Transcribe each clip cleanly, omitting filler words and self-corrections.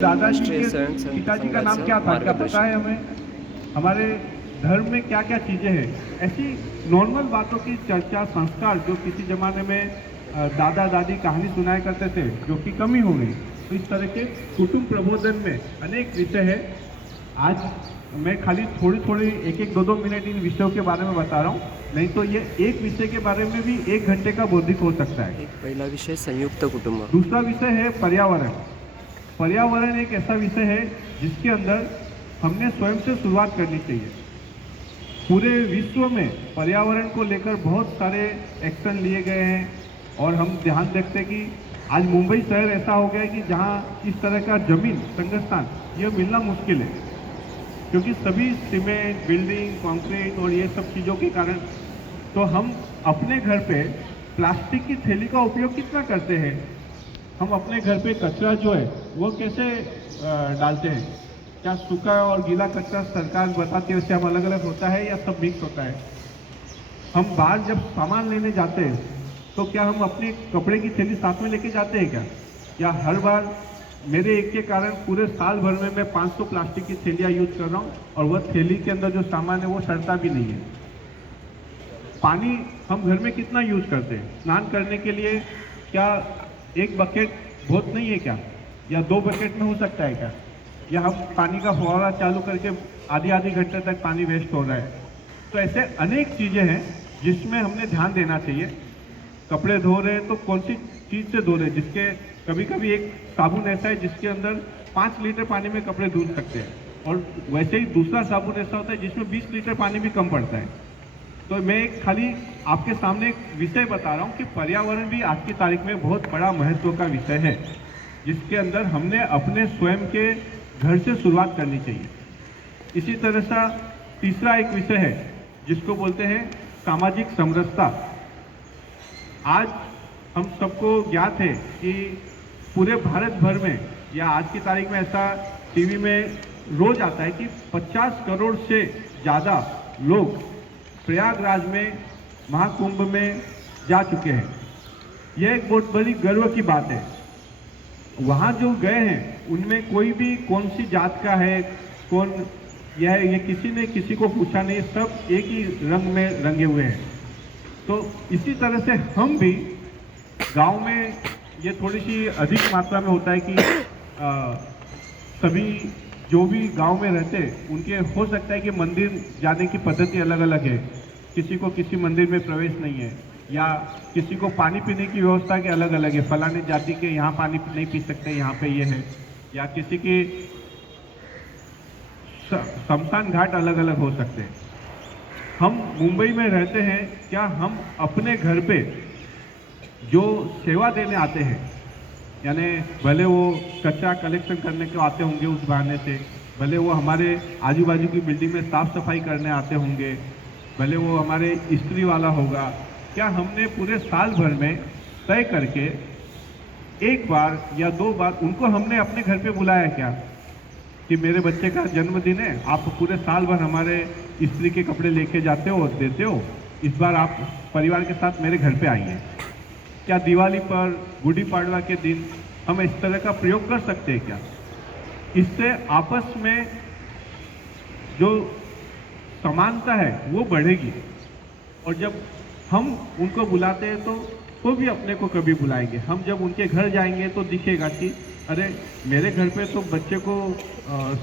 दादाजी राष्ट्रीय के स्वयं सेवक पिताजी का नाम संघाचं क्या था, क्या पता है मार्गदर्शन. हमें? हमारे धर्म में क्या क्या चीजें हैं? ऐसी नॉर्मल बातों की चर्चा, संस्कार जो किसी जमाने में दादा दादी कहानी सुनाया करते थे, जो कि कमी हो गई। तो इस तरह के कुटुंब प्रबोधन में अनेक विषय है। आज मैं खाली थोड़ी थोड़ी एक एक दो दो मिनट इन विषयों के बारे में बता रहा हूँ, नहीं तो ये एक विषय के बारे में भी 1 घंटे का बौद्धिक हो सकता है। एक पहिला विषय संयुक्त कुटुंब. दूसरा विषय है पर्यावरण। पर्यावरण एक ऐसा विषय है जिसके अंदर हमने स्वयं से शुरुआत करनी चाहिए। पूरे विश्व में पर्यावरण को लेकर बहुत सारे एक्शन लिए गए हैं और हम ध्यान देखते हैं कि आज मुंबई शहर ऐसा हो गया है कि जहां इस तरह का जमीन संगस्थान ये मिलना मुश्किल है, क्योंकि सभी सीमेंट, बिल्डिंग, कंक्रीट और ये सब चीज़ों के कारण। तो हम अपने घर पे प्लास्टिक की थैली का उपयोग कितना करते हैं? हम अपने घर पे कचरा जो है वो कैसे डालते हैं? क्या सूखा और गीला कचरा सरकार बताती है वैसे हम अलग अलग होता है या सब मिक्स होता है? हम बाहर जब सामान लेने जाते हैं तो क्या हम अपने कपड़े की थैली साथ में लेके जाते हैं क्या? या हर बार मेरे एक के कारण पूरे साल भर में मैं 500 प्लास्टिक की थैलियाँ यूज कर रहा हूँ और वह थैली के अंदर जो सामान है वो सड़ता भी नहीं है। पानी हम घर में कितना यूज करते हैं? स्नान करने के लिए क्या एक बकेट बहुत नहीं है क्या? या 2 बकेट में हो सकता है क्या? या हम पानी का फव्वारा चालू करके आधी आधी घंटे तक पानी वेस्ट हो रहा है? तो ऐसे अनेक चीजें हैं जिसमें हमने ध्यान देना चाहिए। कपड़े धो रहे हैं तो कौन सी चीज से धो रहे हैं? जिसके कभी कभी एक साबुन ऐसा है जिसके अंदर 5 लीटर पानी में कपड़े धुल सकते हैं, और वैसे ही दूसरा साबुन ऐसा होता है जिसमें 20 लीटर पानी भी कम पड़ता है। तो मैं खाली आपके सामने एक विषय बता रहा हूँ कि पर्यावरण भी आज की तारीख में बहुत बड़ा महत्व का विषय है, जिसके अंदर हमने अपने स्वयं के घर से शुरुआत करनी चाहिए। इसी तरह से तीसरा एक विषय है जिसको बोलते हैं सामाजिक समरसता। आज हम सबको ज्ञात है कि पूरे भारत भर में या आज की तारीख में ऐसा टीवी में रोज आता है कि 50 करोड़ से ज़्यादा लोग प्रयागराज में महाकुंभ में जा चुके हैं। यह एक बहुत बड़ी गर्व की बात है। वहाँ जो गए हैं उनमें कोई भी कौन सी जात का है, कौन यह है, ये किसी ने किसी को पूछा नहीं, सब एक ही रंग में रंगे हुए हैं। तो इसी तरह से हम भी गांव में ये थोड़ी सी अधिक मात्रा में होता है कि सभी जो भी गांव में रहते हैं उनके हो सकता है कि मंदिर जाने की पद्धति अलग अलग है। किसी को किसी मंदिर में प्रवेश नहीं है, या किसी को पानी पीने की व्यवस्था के अलग अलग है। फलाने जाति के यहाँ पानी नहीं पी सकते, यहाँ पे ये है। या किसी के शमशान घाट अलग अलग हो सकते हैं। हम मुंबई में रहते हैं, क्या हम अपने घर पे जो सेवा देने आते हैं, यानी भले वो कचरा कलेक्शन करने को आते होंगे उस बहाने से, भले वो हमारे आजू बाजू की बिल्डिंग में साफ सफाई करने आते होंगे, भले वो हमारे इस्त्री वाला होगा, क्या हमने पूरे साल भर में तय करके एक बार या 2 बार उनको हमने अपने घर पे बुलाया क्या कि मेरे बच्चे का जन्मदिन है, आप पूरे साल भर हमारे इस्त्री के कपड़े लेके जाते हो और देते हो, इस बार आप परिवार के साथ मेरे घर पे आइए? क्या दिवाली पर, गुड़ी पाड़वा के दिन हम इस तरह का प्रयोग कर सकते हैं क्या? इससे आपस में जो समानता है वो बढ़ेगी, और जब हम उनको बुलाते हैं तो वो भी अपने को कभी बुलाएंगे। हम जब उनके घर जाएंगे तो दिखेगा कि अरे मेरे घर पे तो बच्चे को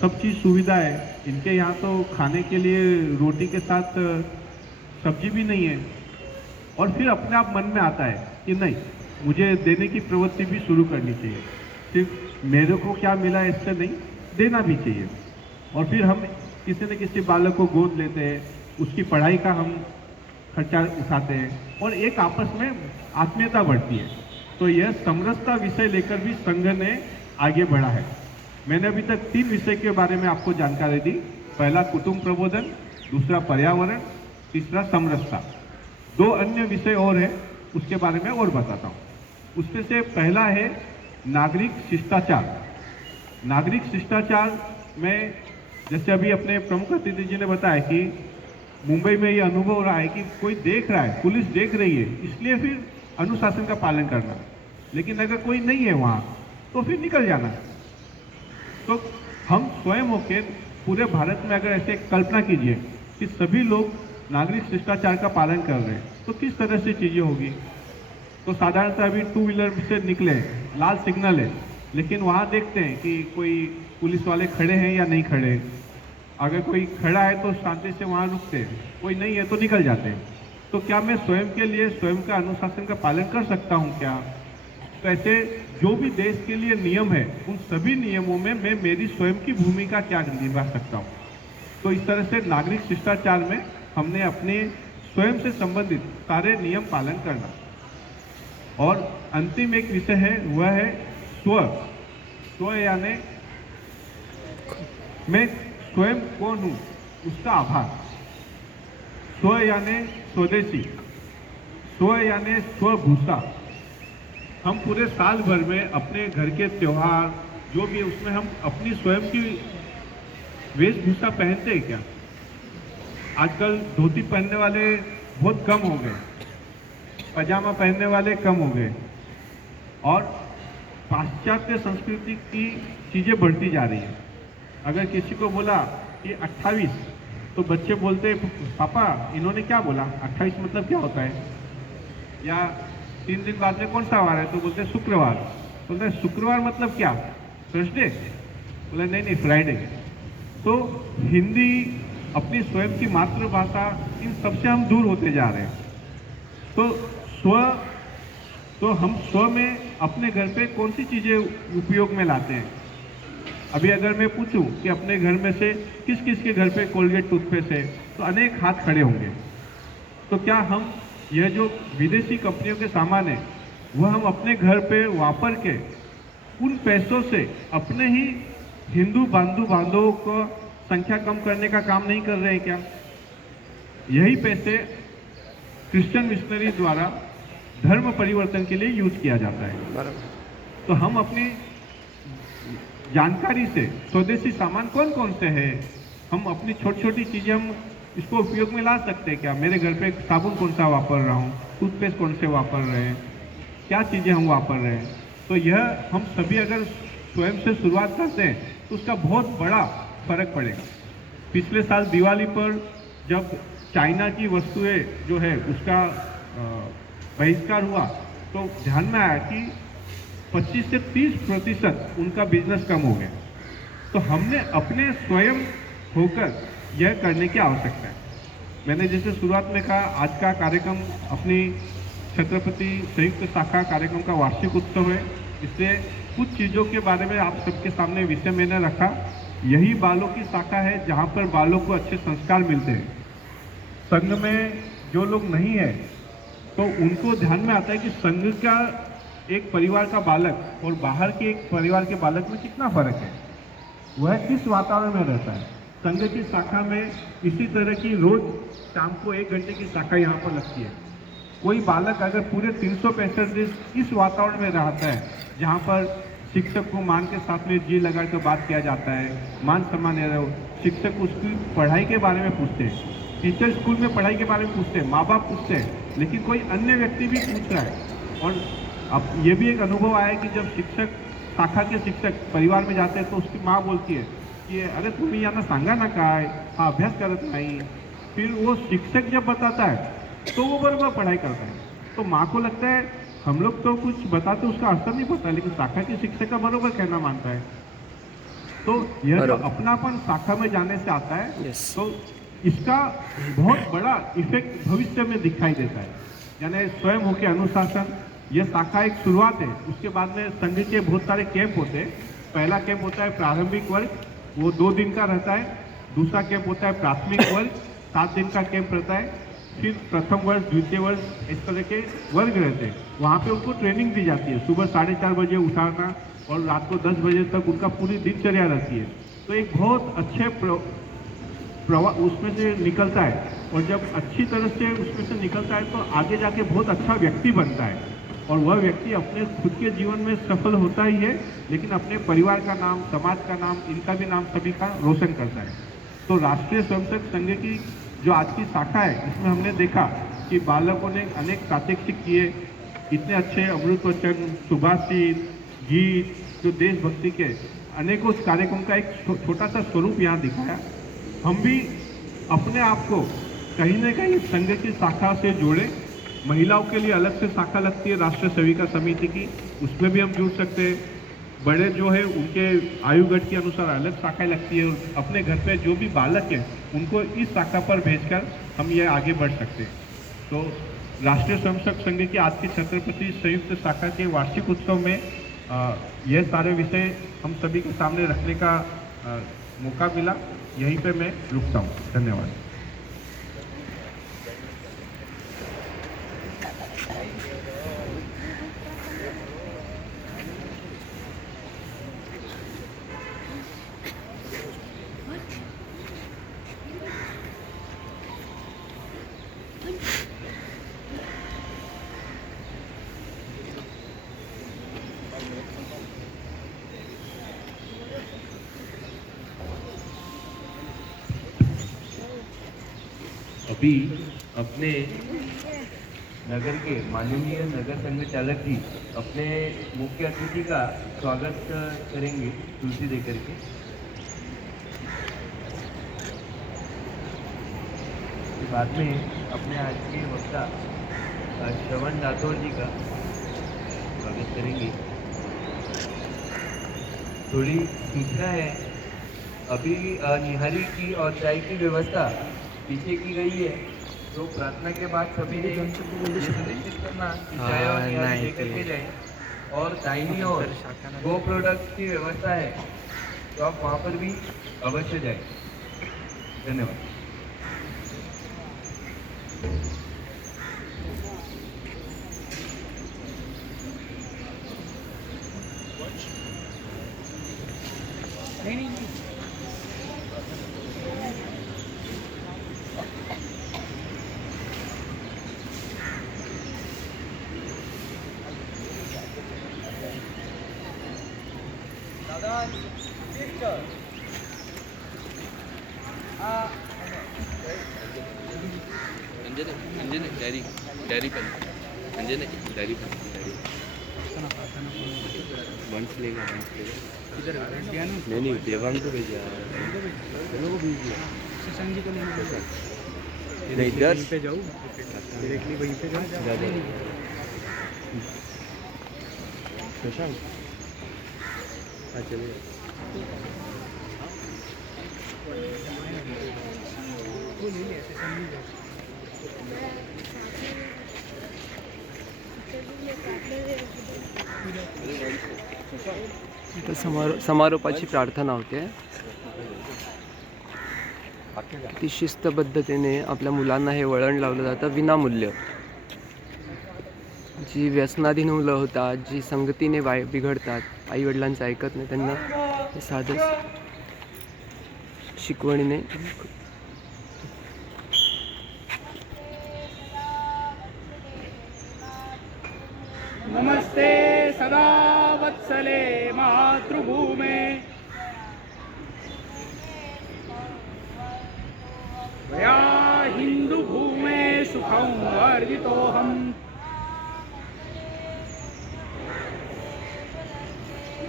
सब चीज़ सुविधा है, इनके यहाँ तो खाने के लिए रोटी के साथ सब्जी भी नहीं है। और फिर अपने आप मन में आता है कि नहीं, मुझे देने की प्रवृत्ति भी शुरू करनी चाहिए। सिर्फ मेरे को क्या मिला इससे नहीं, देना भी चाहिए। और फिर हम किसी न किसी बालक को गोद लेते हैं, उसकी पढ़ाई का हम खर्चा उठाते हैं, और एक आपस में आत्मीयता बढ़ती है। तो यह समरसता विषय लेकर भी संघ ने आगे बढ़ा है। मैंने अभी तक 3 विषय के बारे में आपको जानकारी दी। पहला कुटुंब प्रबोधन, दूसरा पर्यावरण, तीसरा समरसता। 2 अन्य विषय और है, उसके बारे में और बताता हूँ। उसमें से पहला है नागरिक शिष्टाचार। नागरिक शिष्टाचार में जैसे अभी अपने प्रमुख अतिथि जी ने बताया कि मुंबई में ये अनुभव हो रहा है कि कोई देख रहा है, पुलिस देख रही है, इसलिए फिर अनुशासन का पालन करना। लेकिन अगर कोई नहीं है वहाँ तो फिर निकल जाना। तो हम स्वयं होकर पूरे भारत में अगर ऐसे कल्पना कीजिए कि सभी लोग नागरिक शिष्टाचार का पालन कर रहे हैं तो किस तरह से चीज़ें होगी। तो साधारणतः अभी टू व्हीलर से निकले, लाल सिग्नल है, लेकिन वहाँ देखते हैं कि कोई पुलिस वाले खड़े हैं या नहीं खड़े। अगर कोई खड़ा है तो शांति से वहाँ रुकते हैं, कोई नहीं है तो निकल जाते हैं। तो क्या मैं स्वयं के लिए स्वयं का अनुशासन का पालन कर सकता हूँ क्या? तो ऐसे जो भी देश के लिए नियम है उन सभी नियमों में मैं मेरी स्वयं की भूमिका क्या निभा सकता हूँ। तो इस तरह से नागरिक शिष्टाचार में हमने अपने स्वयं से संबंधित सारे नियम पालन करना। और अंतिम एक विषय है, वह है स्व यानी मैं स्वयं कौन हूँ उसका आभार। स्व यानी स्वदेशी, स्व यानी स्वभूषा। हम पूरे साल भर में अपने घर के त्योहार जो भी है उसमें हम अपनी स्वयं की वेशभूषा पहनते हैं क्या? आजकल धोती पहनने वाले बहुत कम हो गए, पजामा पहनने वाले कम हो गए और पाश्चात्य संस्कृति की चीज़ें बढ़ती जा रही हैं। अगर किसी को बोला कि 28 तो बच्चे बोलते पापा इन्होंने क्या बोला, 28 मतलब क्या होता है? या 3 दिन बाद में कौन सा वार है तो बोलते शुक्रवार। बोलते शुक्रवार मतलब क्या, थर्सडे? बोले नहीं फ्राइडे। तो हिंदी, अपनी स्वयं की मातृभाषा, इन सबसे हम दूर होते जा रहे हैं। तो हम स्व में अपने घर पे कौन सी चीज़ें उपयोग में लाते हैं? अभी अगर मैं पूछूं कि अपने घर में से किस किस के घर पे कोलगेट टूथपेस्ट है तो अनेक हाथ खड़े होंगे। तो क्या हम यह जो विदेशी कंपनियों के सामान है वह हम अपने घर पे वापर के उन पैसों से अपने ही हिंदू बांधवों को संख्या कम करने का काम नहीं कर रहे हैं क्या? यही पैसे क्रिश्चियन मिशनरी द्वारा धर्म परिवर्तन के लिए यूज किया जाता है। तो हम अपनी जानकारी से स्वदेशी सामान कौन कौन से हैं, हम अपनी छोटी छोटी चीज़ें हम इसको उपयोग में ला सकते हैं क्या? मेरे घर पे साबुन कौन सा वापर रहा हूँ, टूथपेस्ट कौन से वापर रहे हैं, क्या चीज़ें हम वापर रहे हैं। तो यह हम सभी अगर स्वयं से शुरुआत करते हैं तो उसका बहुत बड़ा फर्क पड़ेगा। पिछले साल दिवाली पर जब चाइना की वस्तुएं जो है उसका बहिष्कार हुआ तो ध्यान में आया कि 25 से 30% उनका बिजनेस कम हो गया। तो हमने अपने स्वयं होकर यह करने की आवश्यकता है। मैंने जैसे शुरुआत में कहा, आज का कार्यक्रम अपनी छत्रपति संयुक्त शाखा कार्यक्रम का वार्षिक उत्सव है, इसलिए कुछ चीज़ों के बारे में आप सबके सामने विषय मैंने रखा। यही बालों की शाखा है जहाँ पर बालों को अच्छे संस्कार मिलते हैं। संघ में जो लोग नहीं है तो उनको ध्यान में आता है कि संघ का एक परिवार का बालक और बाहर के एक परिवार के बालक में कितना फर्क है, वह किस वातावरण में रहता है। संघ की शाखा में इसी तरह की रोज शाम को 1 घंटे की शाखा यहाँ पर लगती है। कोई बालक अगर पूरे 365 दिन इस वातावरण में रहता है जहाँ पर शिक्षक को मान के साथ में जी लगा कर बात किया जाता है, मान सम्मान दे रहे हो, शिक्षक उसकी पढ़ाई के बारे में पूछते हैं, टीचर स्कूल में पढ़ाई के बारे में पूछते हैं, माँ बाप पूछते हैं, लेकिन कोई अन्य व्यक्ति भी पूछ रहा है। और अब ये भी एक अनुभव आया कि जब शिक्षक, शाखा के शिक्षक परिवार में जाते हैं तो उसकी माँ बोलती है कि अरे तुम्ही यांना सांगा ना काय, हा अभ्यास करत नहीं। फिर वो शिक्षक जब बताता है तो वो बराबर पढ़ाई करता है। तो माँ को लगता है हम लोग तो कुछ बताते उसका असर नहीं पड़ता, लेकिन शाखा के शिक्षक का बराबर कहना मानता है। तो यह जो अपनापन शाखा में जाने से आता है तो इसका बहुत बड़ा इफेक्ट भविष्य में दिखाई देता है। यानी स्वयं होकर अनुशासन, यह शाखा एक शुरुआत है। उसके बाद में संघ के बहुत सारे कैंप होते हैं। पहला कैंप होता है प्रारंभिक वर्ग, वो 2 दिन का रहता है। दूसरा कैंप होता है प्राथमिक वर्ग, 7 दिन का कैंप रहता है। फिर प्रथम वर्ष, द्वितीय वर्ष, इस तरह के वर्ग रहते हैं। वहाँ पे उनको ट्रेनिंग दी जाती है। सुबह 4:30 बजे उठाना और रात को 10 बजे तक उनका पूरी दिनचर्या रहती है। तो एक बहुत अच्छे प्रवाह उसमें से निकलता है, और जब अच्छी तरह से उसमें से निकलता है तो आगे जाके बहुत अच्छा व्यक्ति बनता है। और वह व्यक्ति अपने खुद के जीवन में सफल होता ही है, लेकिन अपने परिवार का नाम, समाज का नाम, इनका भी नाम सभी का रोशन करता है। तो राष्ट्रीय स्वयंसेवक संघ की जो आज की शाखा है, इसमें हमने देखा कि बालकों ने अनेक प्रात्यक्षिक किए, इतने अच्छे अमृत वचन, सुभाषित, गीत जो देशभक्ति के, अनेकों कार्यक्रम का एक छोटा सा स्वरूप यहाँ दिखाया। हम भी अपने आप को कहीं न कहीं संघ की शाखा से जोड़े। महिलाओं के लिए अलग से शाखा लगती है राष्ट्रीय सेविका समिति की, उसमें भी हम जुड़ सकते हैं। बड़े जो है उनके आयुगढ़ के अनुसार अलग शाखा लगती है, और अपने घर पे जो भी बालक है उनको इस शाखा पर भेजकर हम ये आगे बढ़ सकते हैं। तो राष्ट्रीय स्वयंसेवक संघ की आज की छत्रपति संयुक्त शाखा के वार्षिक उत्सव में यह सारे विषय हम सभी के सामने रखने का मौका मिला। यहीं पे मैं रुकता हूँ। धन्यवाद। अभी अपने नगर के माननीय नगर संघ चालक जी अपने मुख्य अतिथि का स्वागत करेंगे तुलसी देकर के। बाद में अपने आज के वक्ता श्रवण राठौर जी का स्वागत करेंगे। थोड़ी सूचना है, अभी निहारी की और चाय की व्यवस्था पीछे की गई है, तो प्रार्थना के बाद सभी ने सुनिश्चित करना कि चाय और निहारी लेकर के जाए। और दाहिनी ओर गो प्रोडक्ट्स की व्यवस्था है, तो आप वहाँ पर भी अवश्य जाए। धन्यवाद। अंजने डायरी पेन अंजने डायरी पेन वंश लेगा नहीं देवांग को भेजा को भेज दिया शशांक जी को नहीं इधर पे जाऊँ डायरेक्टली वहीं पे जाऊँ शशांक हाँ चलिए तर समारोपाची प्रार्थना होते। ती शिस्तबद्धतेने आपल्या मुलांना हे वळण लावलं जातं विनामूल्य। जी व्यसनाधीन मुलं होतात, जी संगतीने बिघडतात, आई वडिलांचं ऐकत नाही, त्यांना हे साधं शिकवणीने नमस्ते सदा वत्सले मातृभूमे त्वया हिन्दुभूमे सुखं वर्धितोऽहम्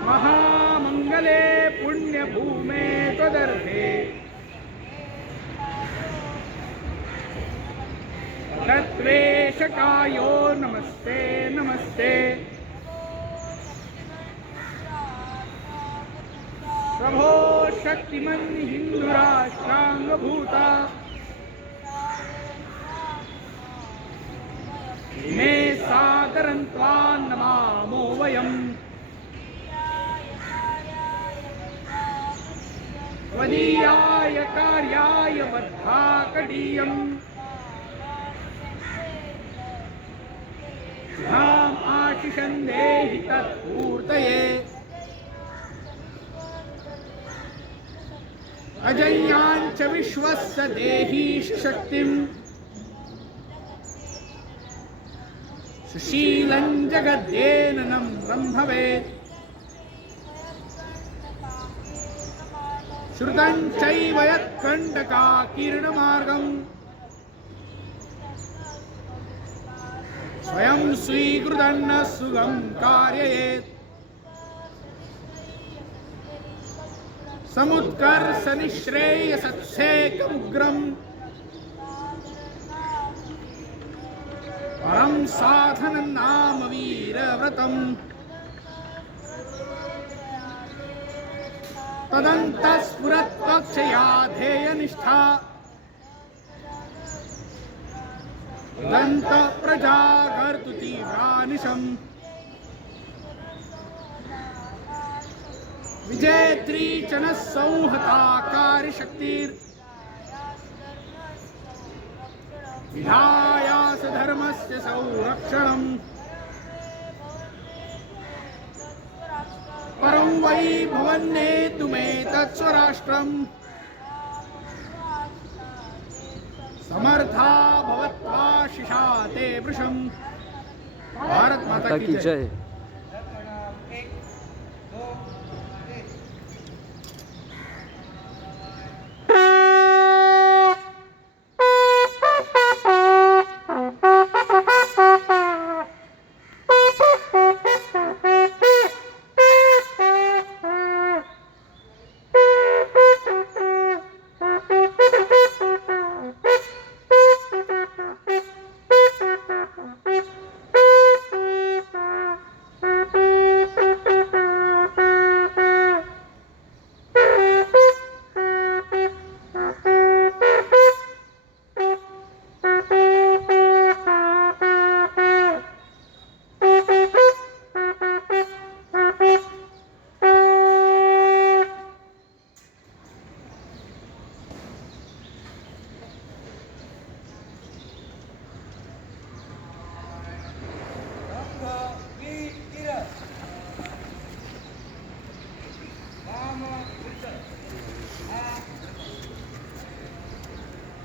महामंगले पुण्यभूमे त्वदर्थे तत्वेशकायो नमस्ते नमस्ते प्रभो शक्तिमन् हिन्दुराष्ट्राङ्गभूता मे सादरं त्वां नमामो वयम् त्वदीयाय कार्याय बद्धाकटीयम् शुभाम् आशिषं देहि तत्पूर्तये अजय्याञ्च विश्वस्य देहीश शक्तिम् सुशीलं जगद्येननं ब्रह्मवेत् श्रुतं चैव यत्कण्टकाकीर्णमार्गम् स्वयं स्वीकृतन्न सुगं कारयेत् समुत्कर्ष निःश्रेय सत्सेकमुग्रम् परं साधनं नाम वीरव्रतम् तदन्तस्फुरत्पक्षया ध्येयनिष्ठा दन्त प्रजागर्तु तीव्रानिशम् विजेत्री च न संहता कार्यशक्तिर् विधायास धर्मस्य संरक्षणम् परं वै भवन्नेतुमेतत्स्वराष्ट्रम् समर्था भवत्वा शिषा ते वृषम्। भारत माता की जय।